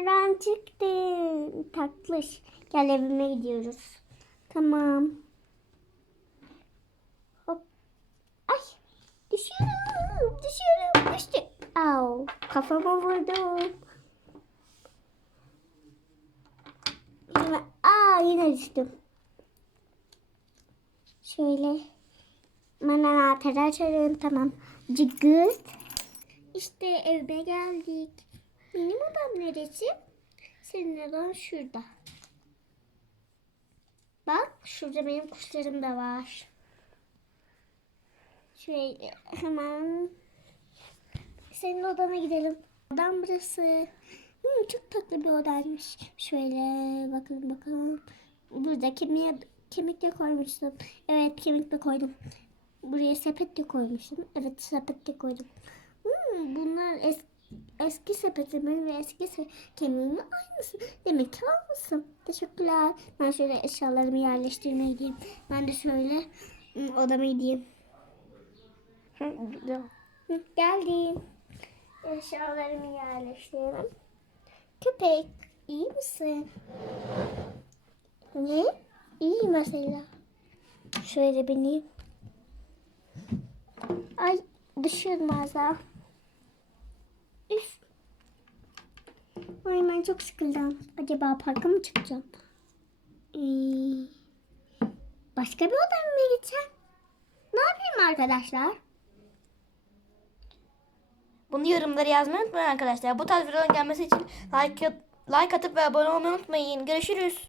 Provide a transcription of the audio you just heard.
Nereden çıktın? Tatlış. Gel evime gidiyoruz. Tamam. Hop. Ay. Düşüyorum. Düşüyorum. Düştü. Au. Kafama vurdum. Yine, aa yine düştüm. Şöyle. Ben anahtarı açarım. Tamam. Cıgıt. İşte evime geldik. Benim odam neresi? Senin odan şurada. Bak şurada benim kuşlarım da var. Şöyle hemen senin odana gidelim. Odam burası. Hmm, çok tatlı bir odaymış. Şöyle bakalım bakalım. Burada kemiğe, kemik de koymuşsun. Evet kemik de koydum. Buraya sepet de koymuşum. Evet sepet de koydum. Hmm, bunlar es, eski sepetimin ve eski se- kemiğimin aynısı. Demek ki almışsın. Teşekkürler. Ben şöyle eşyalarımı yerleştirmeye gideyim. Ben de şöyle hmm, odama gideyim. Geldim. Eşyalarımı yerleştirdim. Köpek, iyi misin? Ne? İyi mesela. Şöyle bineyim. Ay düşüyorum az Ay ben çok sıkıldım. Acaba parka mı çıkacağım? Ee, başka bir odaya mı gideceğim? Ne yapayım arkadaşlar? Bunu yorumlara yazmayı unutmayın arkadaşlar. Bu tarz videoların gelmesi için like, like atıp ve abone olmayı unutmayın. Görüşürüz.